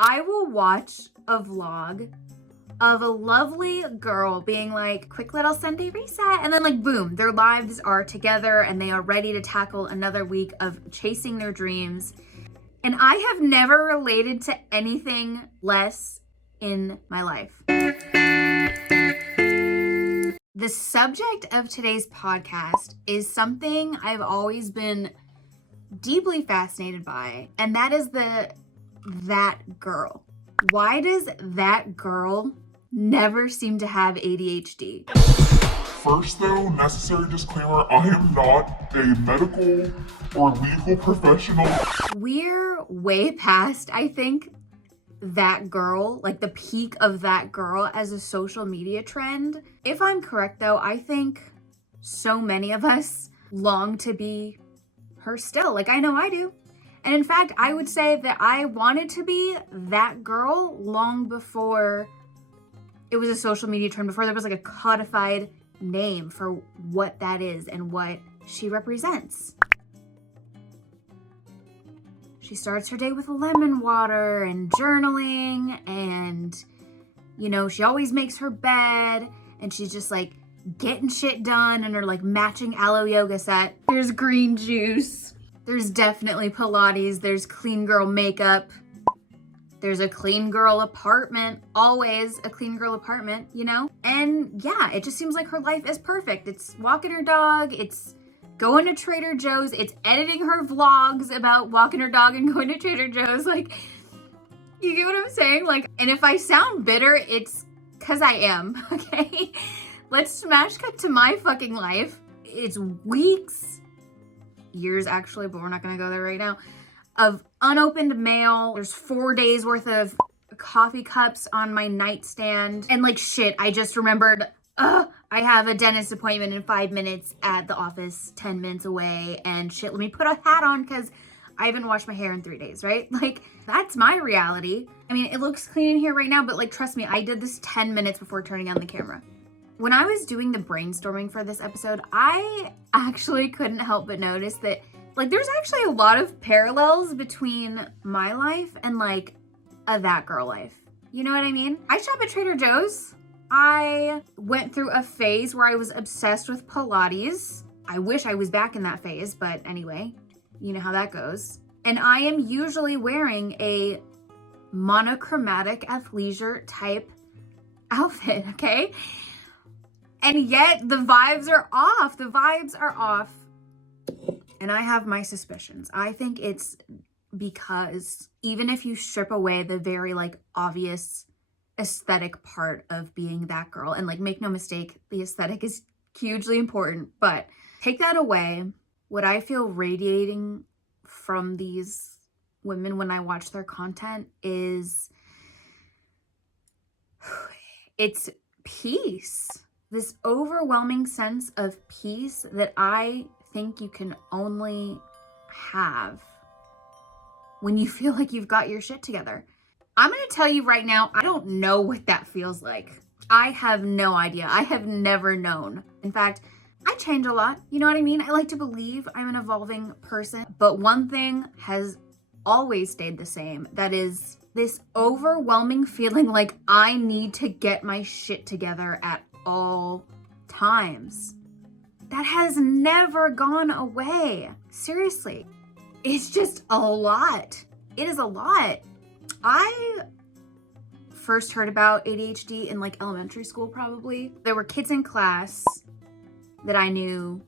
I will watch a vlog of a lovely girl being like, quick little Sunday reset, and then like boom, their lives are together and they are ready to tackle another week of chasing their dreams. And I have never related to anything less in my life. The subject of today's podcast is something I've always been deeply fascinated by, and that is that girl. Why does that girl never seem to have ADHD? First though, necessary disclaimer, I am not a medical or legal professional. We're way past, I think, that girl, like the peak of that girl as a social media trend. If I'm correct though, I think so many of us long to be her still. Like I know I do. And in fact, I would say that I wanted to be that girl long before it was a social media trend, before there was like a codified name for what that is and what she represents. She starts her day with lemon water and journaling, and you know, she always makes her bed and she's just like getting shit done in her like matching aloe yoga set. There's green juice. There's definitely Pilates. There's clean girl makeup. There's a clean girl apartment. Always a clean girl apartment, you know? And yeah, it just seems like her life is perfect. It's walking her dog. It's going to Trader Joe's. It's editing her vlogs about walking her dog and going to Trader Joe's. Like, you get what I'm saying? Like, and if I sound bitter, it's because I am, okay? Let's smash cut to my fucking life. It's weeks, years actually, but we're not gonna go there right now, of unopened mail. There's 4 days worth of coffee cups on my nightstand. And like shit, I just remembered, I have a dentist appointment in 5 minutes at the office 10 minutes away, and shit, let me put a hat on because I haven't washed my hair in 3 days, right? Like, that's my reality. I mean, it looks clean in here right now, but like, trust me, I did this 10 minutes before turning on the camera. When I was doing the brainstorming for this episode, I actually couldn't help but notice that like, there's actually a lot of parallels between my life and like a that girl life. You know what I mean? I shop at Trader Joe's. I went through a phase where I was obsessed with Pilates. I wish I was back in that phase, but anyway, you know how that goes. And I am usually wearing a monochromatic athleisure type outfit, okay? And yet the vibes are off. The vibes are off. And I have my suspicions. I think it's because even if you strip away the very like obvious aesthetic part of being that girl, and like make no mistake, the aesthetic is hugely important, but take that away, what I feel radiating from these women when I watch their content is it's peace. This overwhelming sense of peace that I think you can only have when you feel like you've got your shit together. I'm gonna tell you right now, I don't know what that feels like. I have no idea. I have never known. In fact, I change a lot. You know what I mean? I like to believe I'm an evolving person, but one thing has always stayed the same. That is this overwhelming feeling like I need to get my shit together at all times. That has never gone away. Seriously. It's just a lot. It is a lot. I first heard about ADHD in like elementary school probably. There were kids in class that I knew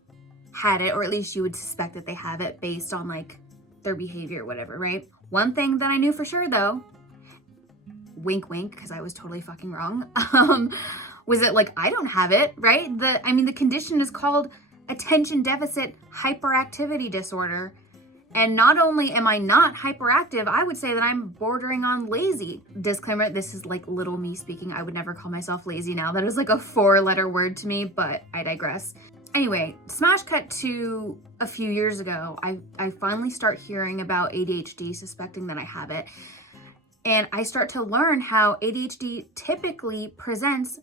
had it, or at least you would suspect that they have it based on like their behavior or whatever, right? One thing that I knew for sure though, wink wink, because I was totally fucking wrong, was that like I don't have it, right? The condition is called attention deficit hyperactivity disorder. And not only am I not hyperactive, I would say that I'm bordering on lazy. Disclaimer, this is like little me speaking. I would never call myself lazy now. That is like a 4-letter word to me, but I digress. Anyway, smash cut to a few years ago. I finally start hearing about ADHD, suspecting that I have it. And I start to learn how ADHD typically presents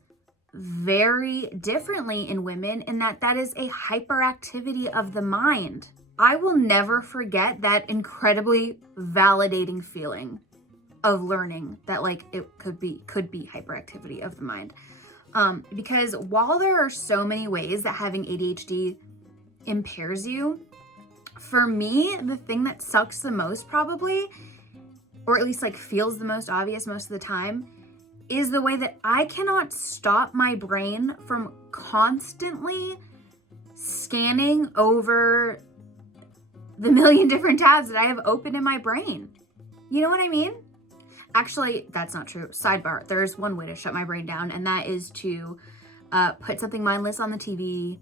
very differently in women, in that is a hyperactivity of the mind. I will never forget that incredibly validating feeling of learning that like it could be hyperactivity of the mind. Because while there are so many ways that having ADHD impairs you, for me, the thing that sucks the most probably, or at least like feels the most obvious most of the time, is the way that I cannot stop my brain from constantly scanning over the million different tabs that I have open in my brain. You know what I mean? Actually, that's not true. Sidebar, there's one way to shut my brain down, and that is to put something mindless on the TV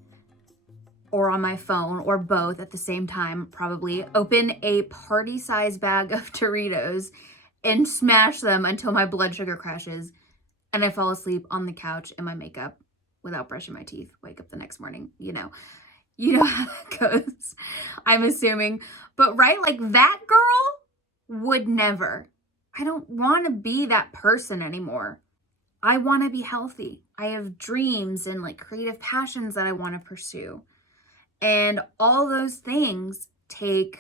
or on my phone, or both at the same time, probably. Open a party-sized bag of Doritos and smash them until my blood sugar crashes, and I fall asleep on the couch in my makeup without brushing my teeth. Wake up the next morning, you know how that goes, I'm assuming. But right, like that girl would never. I don't want to be that person anymore. I want to be healthy. I have dreams and like creative passions that I want to pursue. And all those things take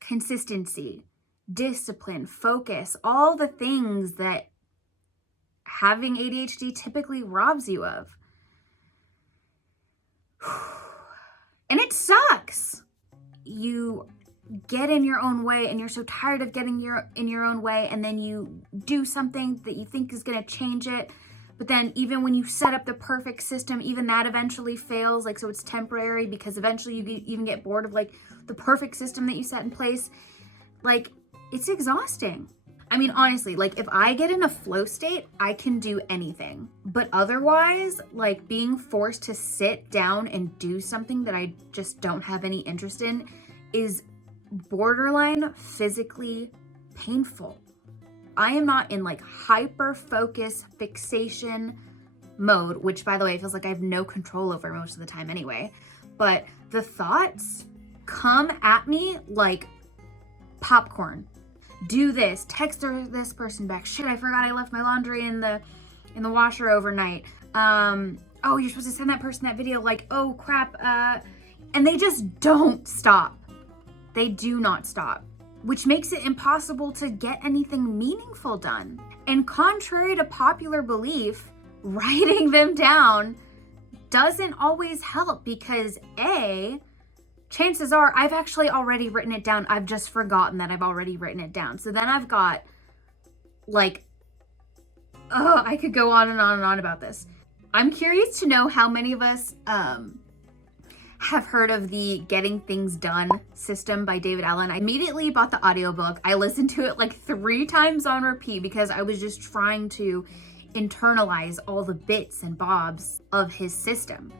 consistency, discipline, focus, all the things that having ADHD typically robs you of. And it sucks. You get in your own way and you're so tired of getting in your own way, and then you do something that you think is going to change it. But then even when you set up the perfect system, even that eventually fails. Like, so it's temporary because eventually you even get bored of like the perfect system that you set in place. Like, it's exhausting. I mean, honestly, like if I get in a flow state, I can do anything. But otherwise, like being forced to sit down and do something that I just don't have any interest in is borderline physically painful. I am not in like hyper focus fixation mode, which by the way, feels like I have no control over most of the time anyway. But the thoughts come at me like popcorn. Do this, text this person back. Shit, I forgot I left my laundry in the washer overnight. Oh, you're supposed to send that person that video. Like, oh crap. And they just don't stop. They do not stop, which makes it impossible to get anything meaningful done. And contrary to popular belief, writing them down doesn't always help because chances are I've actually already written it down. I've just forgotten that I've already written it down. So then I've got like, I could go on and on and on about this. I'm curious to know how many of us have heard of the Getting Things Done system by David Allen. I immediately bought the audiobook. I listened to it like 3 times on repeat because I was just trying to internalize all the bits and bobs of his system.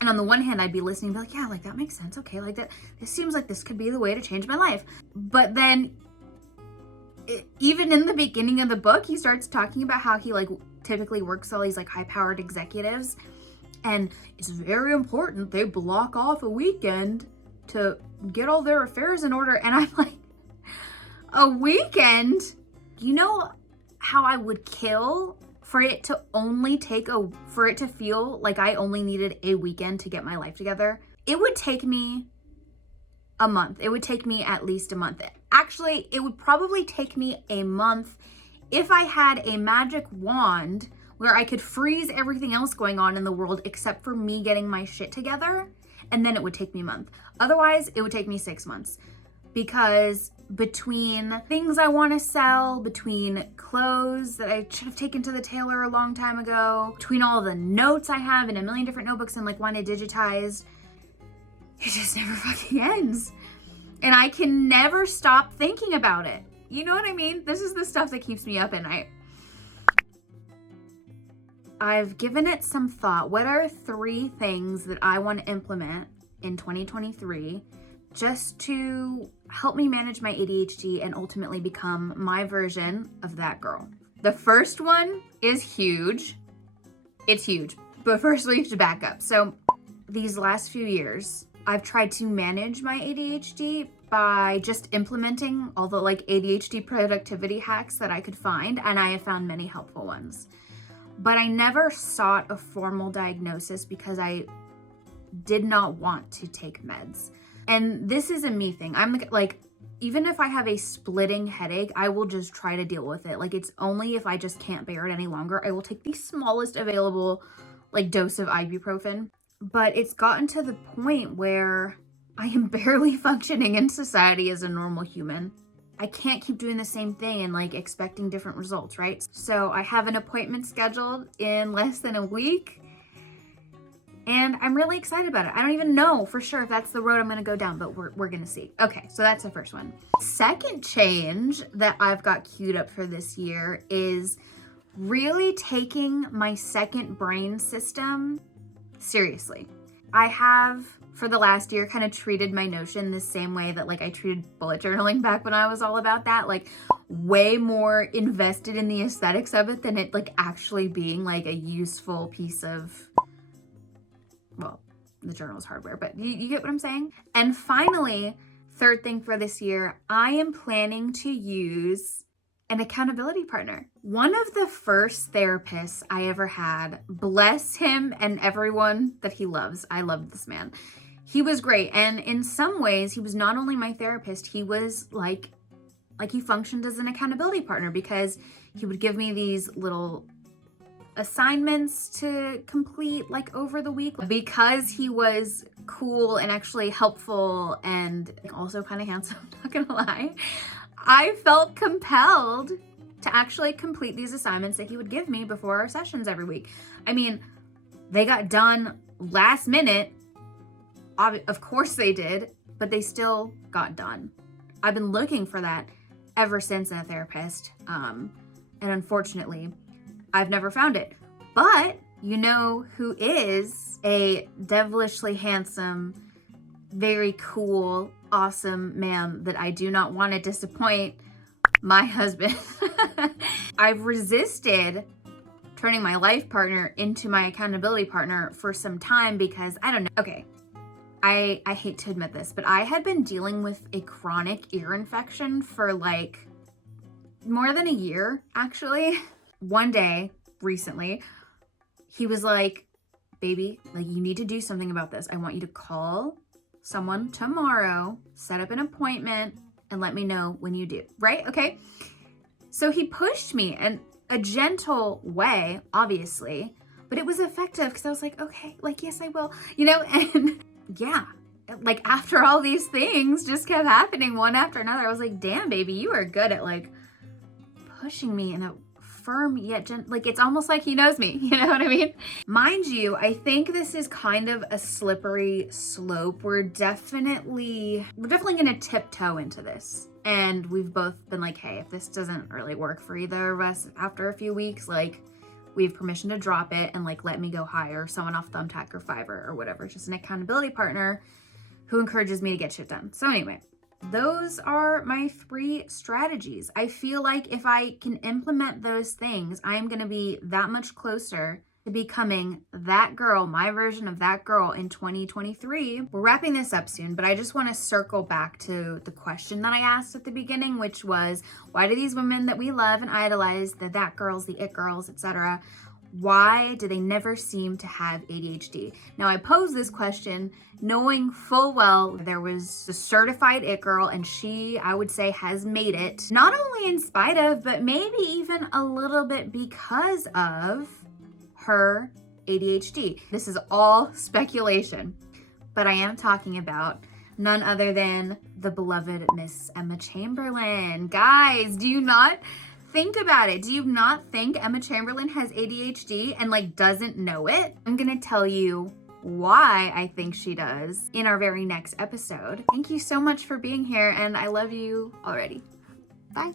And on the one hand, I'd be listening and be like, yeah, like that makes sense. Okay, like that, this seems like this could be the way to change my life. But then even in the beginning of the book, he starts talking about how he like typically works all these like high-powered executives. And it's very important they block off a weekend to get all their affairs in order. And I'm like, a weekend? You know how I would kill for it to feel like I only needed a weekend to get my life together? It would take me a month. It would take me at least a month. Actually, it would probably take me a month if I had a magic wand where I could freeze everything else going on in the world except for me getting my shit together, and then it would take me a month. Otherwise, it would take me 6 months. Because between things I want to sell, between clothes that I should have taken to the tailor a long time ago, between all the notes I have in a million different notebooks and like want to digitize, it just never fucking ends. And I can never stop thinking about it. You know what I mean? This is the stuff that keeps me up at night. I've given it some thought. What are 3 things that I want to implement in 2023 just to help me manage my ADHD and ultimately become my version of that girl? The first one is huge. It's huge. But first we have to back up. So these last few years, I've tried to manage my ADHD by just implementing all the like ADHD productivity hacks that I could find, and I have found many helpful ones. But I never sought a formal diagnosis because I did not want to take meds. And this is a me thing. I'm like, even if I have a splitting headache, I will just try to deal with it. Like, it's only if I just can't bear it any longer, I will take the smallest available like dose of ibuprofen. But it's gotten to the point where I am barely functioning in society as a normal human. I can't keep doing the same thing and like expecting different results, right? So I have an appointment scheduled in less than a week. And I'm really excited about it. I don't even know for sure if that's the road I'm gonna go down, but we're gonna see. Okay, so that's the first one. Second change that I've got queued up for this year is really taking my second brain system seriously. I have, for the last year, kind of treated my Notion the same way that like I treated bullet journaling back when I was all about that, like way more invested in the aesthetics of it than it like actually being like a useful piece of, well, the journal's hardware, but you get what I'm saying? And finally, third thing for this year, I am planning to use an accountability partner. One of the first therapists I ever had, bless him and everyone that he loves. I love this man. He was great. And in some ways, he was not only my therapist, he was like he functioned as an accountability partner, because he would give me these little assignments to complete like over the week. Because he was cool and actually helpful and also kind of handsome, not gonna lie, I felt compelled to actually complete these assignments that he would give me before our sessions every week. I mean, they got done last minute. Of course they did, but they still got done. I've been looking for that ever since in a therapist. And unfortunately, I've never found it. But you know who is a devilishly handsome, very cool, awesome man that I do not want to disappoint? My husband. I've resisted turning my life partner into my accountability partner for some time because I don't know. Okay, I hate to admit this, but I had been dealing with a chronic ear infection for like more than a year, actually. One day recently, he was like, baby, like you need to do something about this. I want you to call someone tomorrow, set up an appointment, and let me know when you do, right? Okay. So he pushed me in a gentle way, obviously, but it was effective because I was like, okay, like, yes, I will, you know, and yeah, like after all these things just kept happening one after another, I was like, damn, baby, you are good at like pushing me in a firm yet like it's almost like he knows me, you know what I mean? Mind you, I think this is kind of a slippery slope. We're definitely gonna tiptoe into this, and we've both been like, hey, if this doesn't really work for either of us after a few weeks, like we have permission to drop it and like let me go hire someone off Thumbtack or Fiverr or whatever, just an accountability partner who encourages me to get shit done. So anyway, those are my 3 strategies. I feel like if I can implement those things, I'm going to be that much closer to becoming that girl, my version of that girl in 2023. We're wrapping this up soon, but I just want to circle back to the question that I asked at the beginning, which was, why do these women that we love and idolize, the that girls, the it girls, etc., why do they never seem to have ADHD? Now, I posed this question knowing full well there was a certified it girl, and she, I would say, has made it, not only in spite of, but maybe even a little bit because of her ADHD. This is all speculation, but I am talking about none other than the beloved Miss Emma Chamberlain. Guys, do you not think about it? Do you not think Emma Chamberlain has ADHD and like doesn't know it? I'm gonna tell you why I think she does in our very next episode. Thank you so much for being here, and I love you already. Bye.